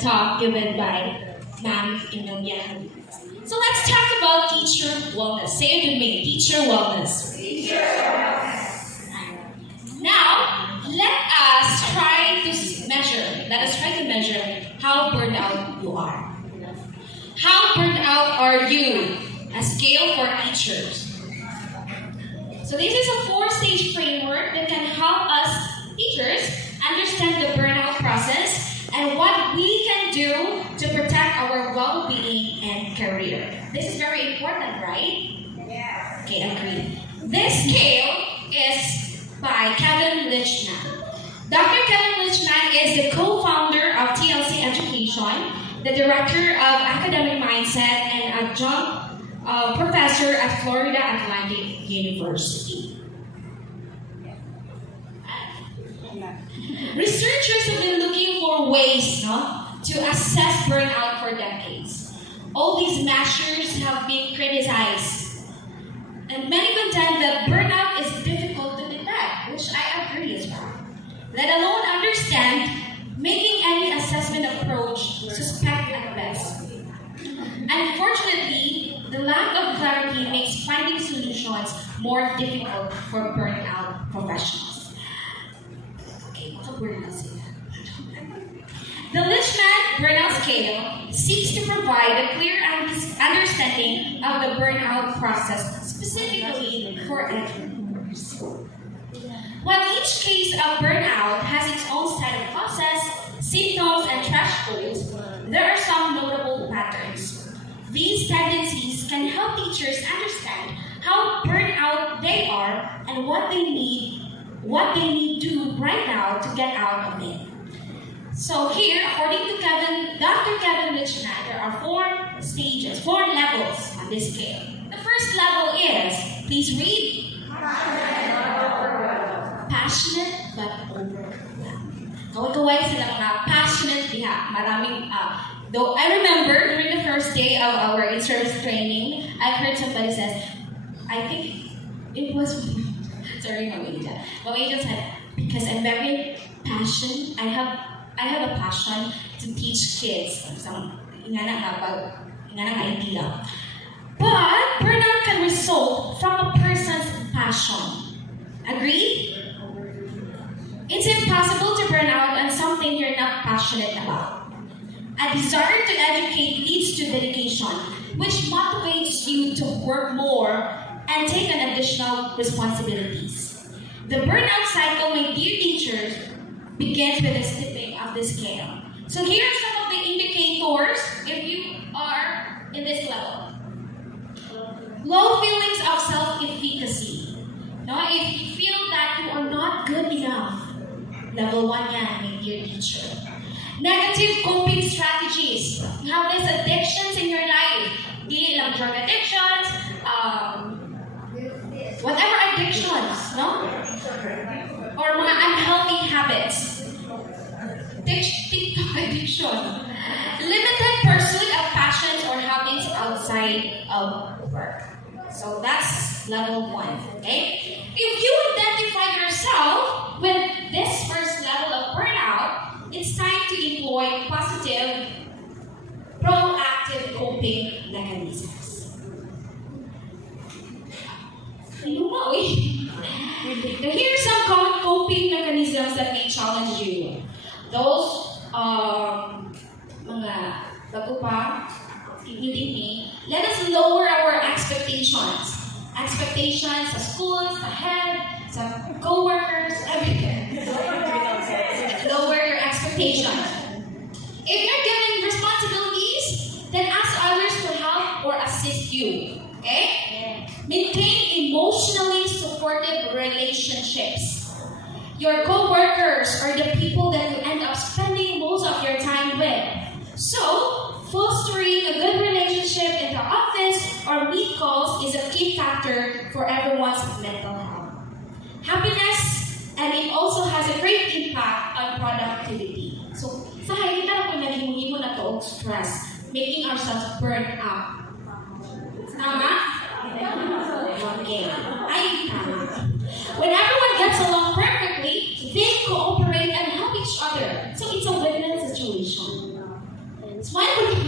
talk given by Ma'am Inong. So let's talk about teacher wellness. Say it with me, teacher wellness. Teacher wellness. Now, let us try to measure how burned out you are. How burned out are you? A scale for teachers. So this is a 4-stage framework that can help us teachers understand the burnout process and what we can do to protect our well-being and career. This is very important, right? Yes. Okay, agree. This scale is by Kevin Leichtman. Dr. Kevin Leichtman is the co-founder of TLC Education, the director of academic mindset, and adjunct professor at Florida Atlantic University. Researchers have been looking for ways to assess burnout for decades. All these measures have been criticized, and many contend that burnout is difficult to detect, which I agree as well. Let alone understand, making any assessment approach suspect at best. Unfortunately, the lack of clarity makes finding solutions more difficult for burnout professionals. Okay, burnout sila. The Leichtman burnout scale seeks to provide a clear understanding of the burnout process, specifically for educators. While each case of burnout has its own set of causes, symptoms, and thresholds, there are some notable patterns. These tendencies can help teachers understand how burned out they are and what they need to do right now to get out of it. So here, according to Dr. Kevin Leichtman, there are 4 levels on this scale. The first level is, please read. Passionate but overwhelmed. Kaway-kaway sila mga passionate diha. Maraming, though I remember during the first day of our in-service training, I heard somebody says, I think it was, sorry, Mamita said, because I'm very passionate, I have a passion to teach kids some idea. But burnout can result from a person's passion. Agree? It's impossible to burn out on something you're not passionate about. A desire to educate leads to dedication, which motivates you to work more and take on additional responsibilities. The burnout cycle, my dear teachers, begins with the stepping of the scale. So here are some of the indicators if you are in this level. Low feelings of self-efficacy. No, if you feel that you are not good enough, level 1 yan, my dear teacher. Negative coping strategies. You have these addictions in your life. Dili lang drug addictions, whatever addictions, no? Or mga unhealthy habits. TikTok addiction. Limited pursuit of passions or hobbies outside of work. So that's level 1, okay? If you identify yourself with this first level of burnout, it's time to employ positive, proactive coping mechanisms. Here are some common coping mechanisms that may challenge you. Those, mga bago pa, including me, let us lower our expectations. Expectations sa schools, sa head, sa co-workers, everything. Lower your expectations. If you're given responsibilities, then ask others to help or assist you. Okay? Maintain emotionally supportive relationships. Your co-workers are the people that you end up spending most of your time with. So, fostering a good relationship in the office or meet calls is a key factor for everyone's mental health. Happiness, and it also has a great impact on productivity. So, sa hindi na po naghimuhin mo na to stress, making ourselves burn out. Tama? Okay. Ay, tama. When everyone gets along perfectly, they cooperate and help each other. So, it's a win-win situation. Smile.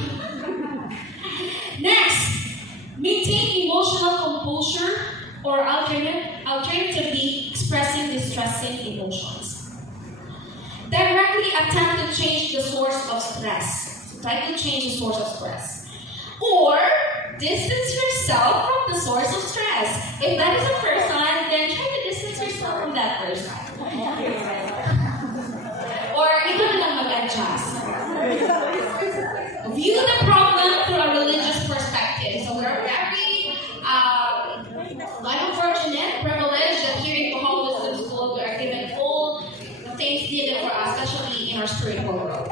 Next, maintain emotional composure or alternatively expressing distressing emotions. Directly attempt to change the source of stress. So try to change the source of stress. Or distance yourself from the source of stress. If that is a person, then try to distance yourself from that person. Or ikaw na lang mag-adjust. View the problem through a religious perspective. So we're very unfortunate, privileged that here in Bohol Wisdom School we are given all the things needed for us, especially in our spiritual world.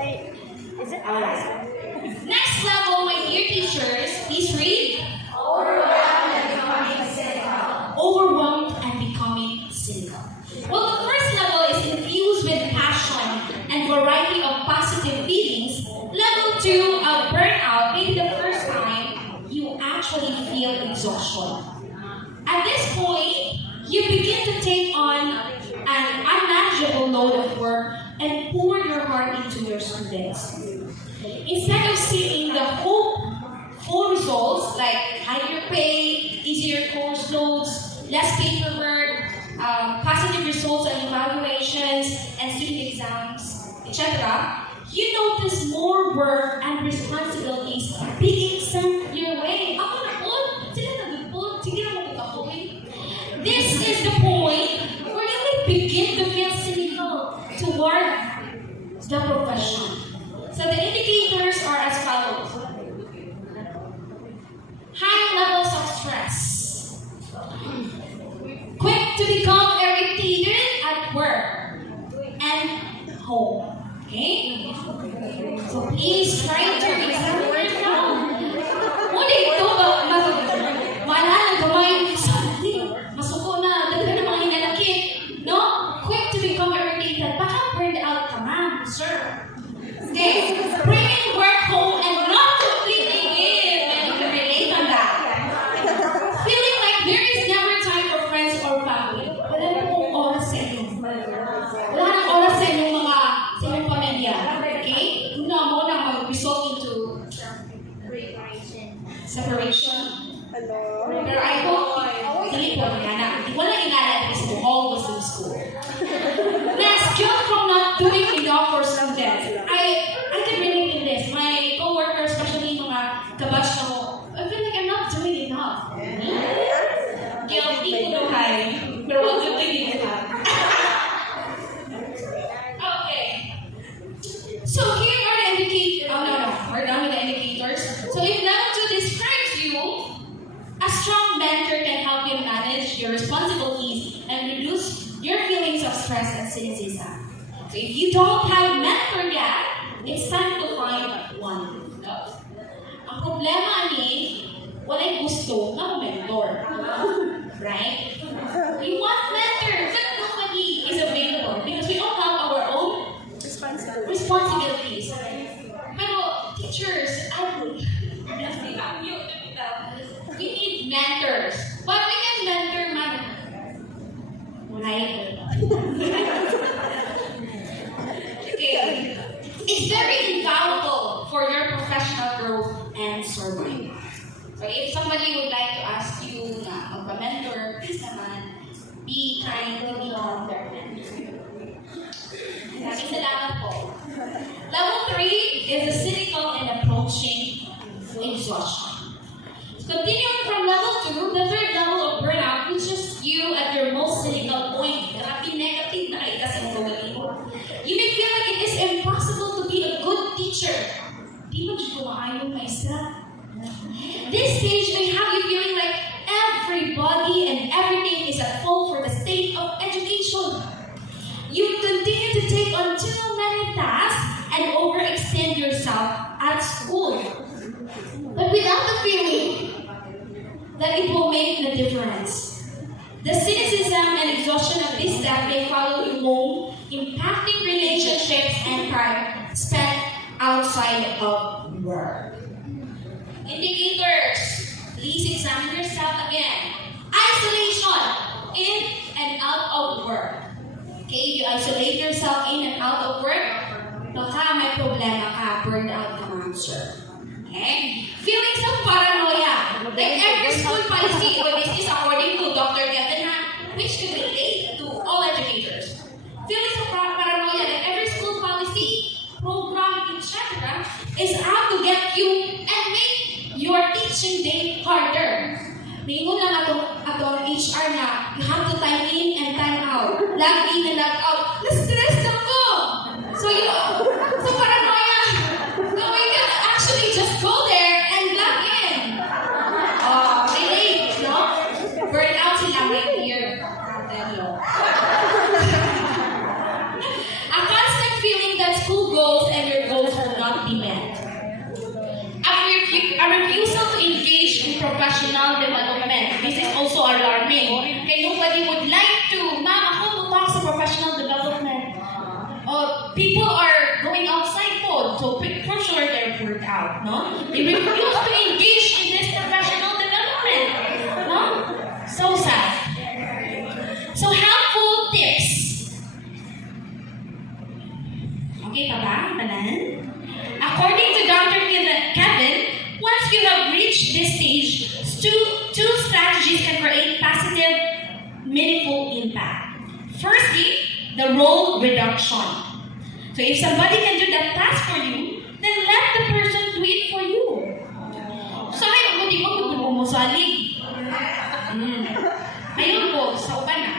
Next level, my dear teachers, please read. Overwhelmed and becoming cynical. Well, the first level is infused with passion and variety of positive feelings. Level 2, burnout, maybe the first time you actually feel exhaustion. At this point, you begin to take on an unmanageable load of work and pour your heart into your students. Instead of seeing the hopeful results like higher pay, easier course loads, less paperwork, positive results on evaluations and student exams, etc., you notice more work and responsibilities being sent your way. Ako na po, sila nag-put, sige na mo. This is the point where you will begin to feel cynical toward the profession. So the indicators are as follows. High levels of stress. Quick to become irritated at work and home. Okay? So please try to examine yourself. Muli, ito ba? Maalala, gamay, masuko na, dagdag na mga hinalakit. No? Quick to become irritated. Baka burned out ka, ma'am, sir. Okay? Bringing work home and not completely in. And you can relate on that. Feeling like there is never time for friends or family. Wala na pong oras sa inyo. Wala nang oras sa inyong mga sa inyong pamilya. Okay? Una mo na mag-result into separation. Pero I hope, dili po nga wala ingala at sa Bohol Wisdom School. Next, guilt from not doing enough for students. I can relate in this. My co-workers, especially mga kabatch na ko, I feel like I'm not doing enough. Guilty ko luhay. Pero wag guilty din ka. Okay. So here are the indicators. Oh no, we're done with the indicators. So if level 2 describes you, a strong mentor can help you manage your responsibilities and reduce your feelings of stress and cynicism. So if you don't have a mentor yet, it's time to find one. Ang problema ni, wala'y gusto na mentor. Right? We want mentors, but nobody is available because we all have our own responsibilities. Pero teachers, we need mentors. But we can mentor man. Okay. It's very invaluable for your professional growth and survival. So if somebody would like to ask you na magpa-mentor, please naman, be kind to become their mentor. Maraming salamat po. Level 3 is the cynical and approaching exhaustion. Continuing from level 2, the third level of burnout, which is you at your most cynical point. Grabe negative na kayo kasi you may feel like it is impossible to be a good teacher. Di ba dito maayong maestra? This stage may have you feeling like everybody and everything is at fault for the state of education. You continue to take on too many tasks and overextend yourself at school. But without the feeling that it will make a difference. The cynicism and exhaustion of this step may follow you home, impacting relationships and time spent outside of work. Indicators. Please examine yourself again. Isolation in and out of work. Okay, you isolate yourself in and out of work, baka may problema ka, burned out ka, answer. Okay? Feelings of paranoia. Like every school policy, but this is according to Dr. Kevin Han, which can relate to all educators. Feelings of paranoia, like every school policy, program, etc., is out to get you and make your teaching day harder. Ningon lang atong HR na, you have to time in and time out. Log in and log out. Na-stress ako! So paranoia. No, we can actually just go there and log in. Relate, no? Burn out sila right here. A constant feeling that school goals and your goals will not be met. A refusal to engage in professional development. This is also alarming. Okay, nobody would like to, ma'am, ako to talk sa professional development. People are going outside po, so for sure they're burnt out, no? They refuse to engage in this professional development, no? So sad. So helpful tips. Okay pa ba? Tanan? According to Dr. Kevin, once you have reached this stage, two strategies can create positive, meaningful impact. Firstly, the role reduction. So if somebody can do that task for you, then let the person do it for you. So ayaw ko, di ko musalig. Ayun po, sa uban na.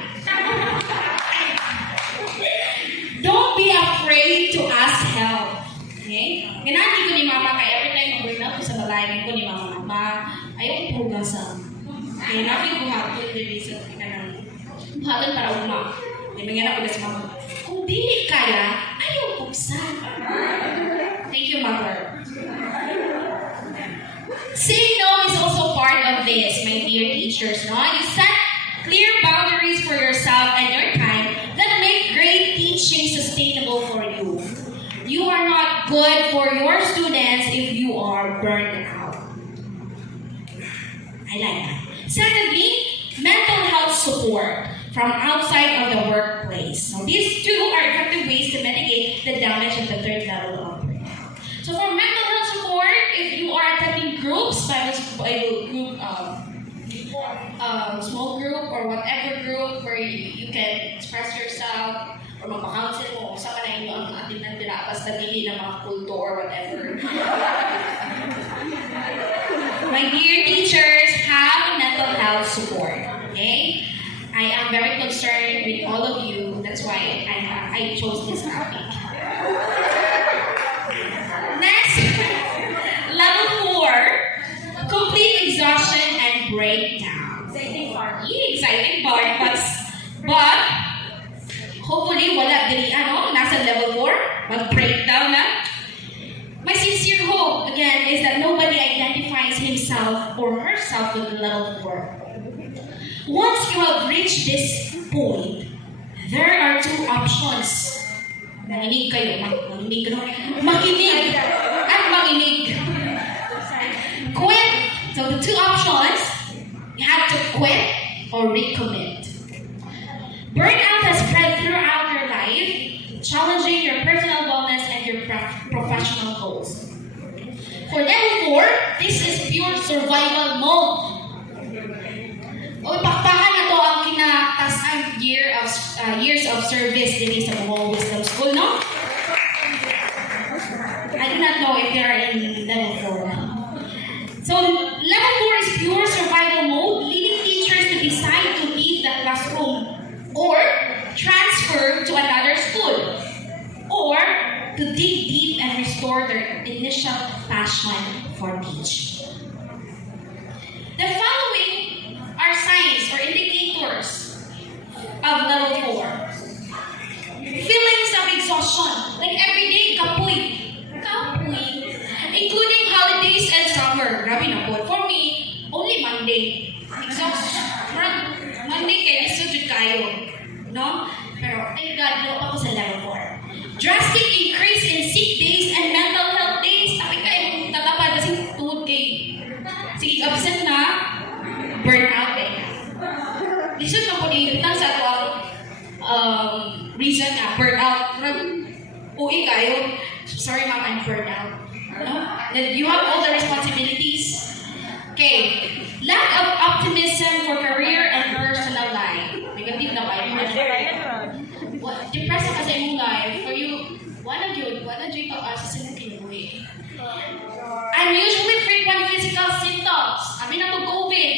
Don't be afraid to ask help. Okay? Ganaan ko ni mama kaya every time mag-burn out ko sa malayan ko ni mama, ayaw ko pugasan. Kaya namin buhaton, Lisa, ka nang buhaton para uma. May mga na sa mama. Kung dili kaya, ayaw buksan. Thank you, mother. Saying no is also part of this, my dear teachers. No? You set clear boundaries for yourself and your time that make great teaching sustainable for you. You are not good for your students if you are burned out. I like that. Secondly, mental health support from outside of the workplace. So these two are effective ways to mitigate the damage of the third level of burnout. So for mental health support, if you are attending groups, Bible group, small group or whatever group where you can express yourself or magpa-counsel mo, sa ka na yung ang atinan nila, basta dili na mga kulto or whatever. My dear teachers, have mental health support. Okay? I am very concerned with all of you. That's why I chose this topic. Next, level 4, complete exhaustion and breakdown. Exciting part, but hopefully wala dili nasa level 4, mag-breakdown na. My sincere hope, again, is that nobody identifies himself or herself with level 4. Once you have reached this point, there are two options. Makinig kayo. Makinig at manginig. Quit. So the two options, you have to quit or recommit. Burnout has spread throughout your life, challenging your personal wellness and your professional goals. For level 4, this is pure survival mode. O pakpakan na to ang kinatasan years of service din sa Galbo Wisdom School, no? I do not know if they are in level 4 now. So level 4 is pure survival mode, leading teachers to decide to leave the classroom or transfer to another school or to dig deep and restore their initial passion for teaching. The following are signs or indicators of level 4. Feelings of exhaustion, like everyday kapoy, including holidays and summer. Grabe na po. For me, only Monday. Exhaustion. Monday kayo, sujud kayo. No? Pero, thank God, no ako sa level 4. Drastic increase in sick days and mental health days. Sabi kayo, tatapad kasi tuhod kay sige, absent na, burnout eh. Lisod na po nilitan sa ito reason na burnout. Uwi kayo. Sorry mama, I'm burnout. No? That you have all the responsibilities. Okay. Lack of optimism for career and personal life. Negative na ba? What? Depressed ka sa imong life. For you, wala dyan ito sa silang kinabuhi. Unusually frequent physical symptoms. Sabi na to COVID.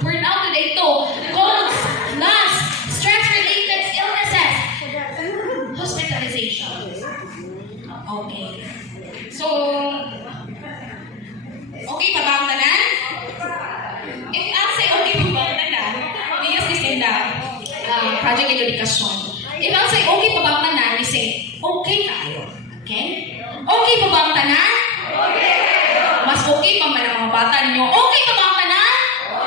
Burnout today ito. Colds, floods, stress-related illnesses. Hospitalization. Okay. So, okay pa ba ang tanan? If I'll say okay pa ba ang tanan, we use this in the project education. If I'll say okay pa ba ang tanan, we say okay tayo. Okay? Okay pa ba ang tanan? Okay tayo. Mas okay pa man ang mga bata niyo. Okay pa ba ang tanan?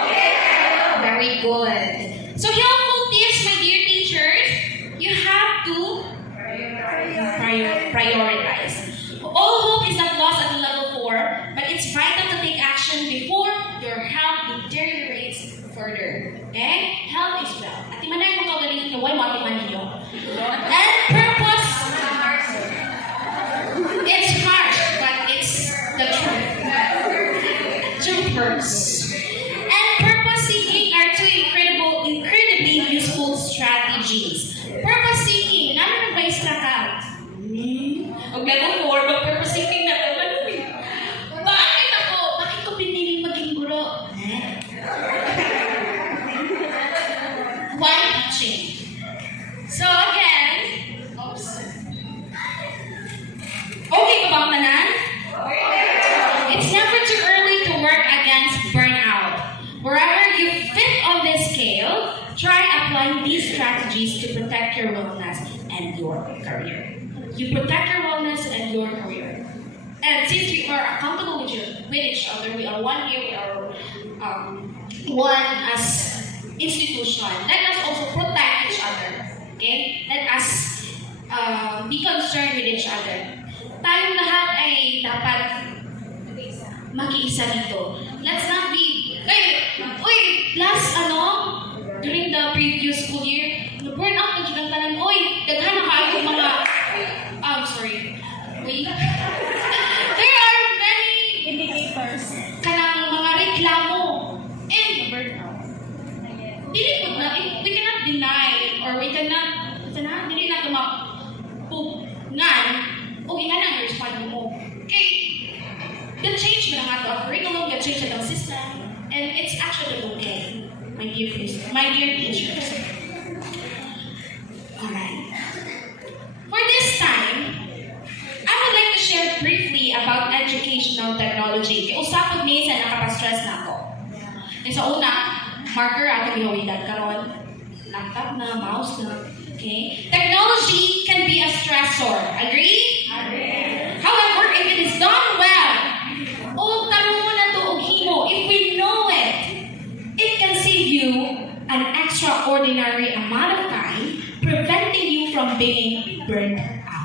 Okay tayo. Very good. So helpful tips, my dear teachers, you have to prioritize. All hope is not lost at level 4, but it's vital to take action before your health deteriorates further. Okay? Health is wealth. At imanay mo ito galing ito, why matiman ninyo? And purpose, it's harsh, but it's the truth. Truth first. And purpose seeking are two incredibly useful strategies. Purpose seeking, ano na ba isra ka? Huwag level 4, but purpose seeking na naman. Bakit ko piniling maging guro? Why teaching? So again, okay pa bang tanan? It's never too early to work against burnout. Wherever you fit on this scale, try applying these strategies to protect your wellness and your career. You protect your wellness and your career. And since we are accountable with each other, we are one here, we are one as institution. Let us also protect each other. Okay? Let us be concerned with each other. Tayong lahat ay dapat mag-iisa dito. Let's not be, during the previous school year, burn out na dyan ang tanan, daghan na kayo mga, sorry. There are many indicators kanang mga reklamo and burnout. We cannot deny or we cannot dili na tumapugngan o nga nang respond mo. Okay, the change na nga to ang curriculum, the change na ang system, and it's actually okay, my dear teachers. Alright. For this time, I would like to share briefly about educational technology. Usapod ni sa nakapastress na ako. Sa una, marker ato ginawidan karon, laptop na, mouse na. Okay? Technology can be a stressor. Agree? Agree. However, if it is done well, tarungo na to og himo. If we know it, it can save you an extraordinary amount of time, preventing you from being burned out.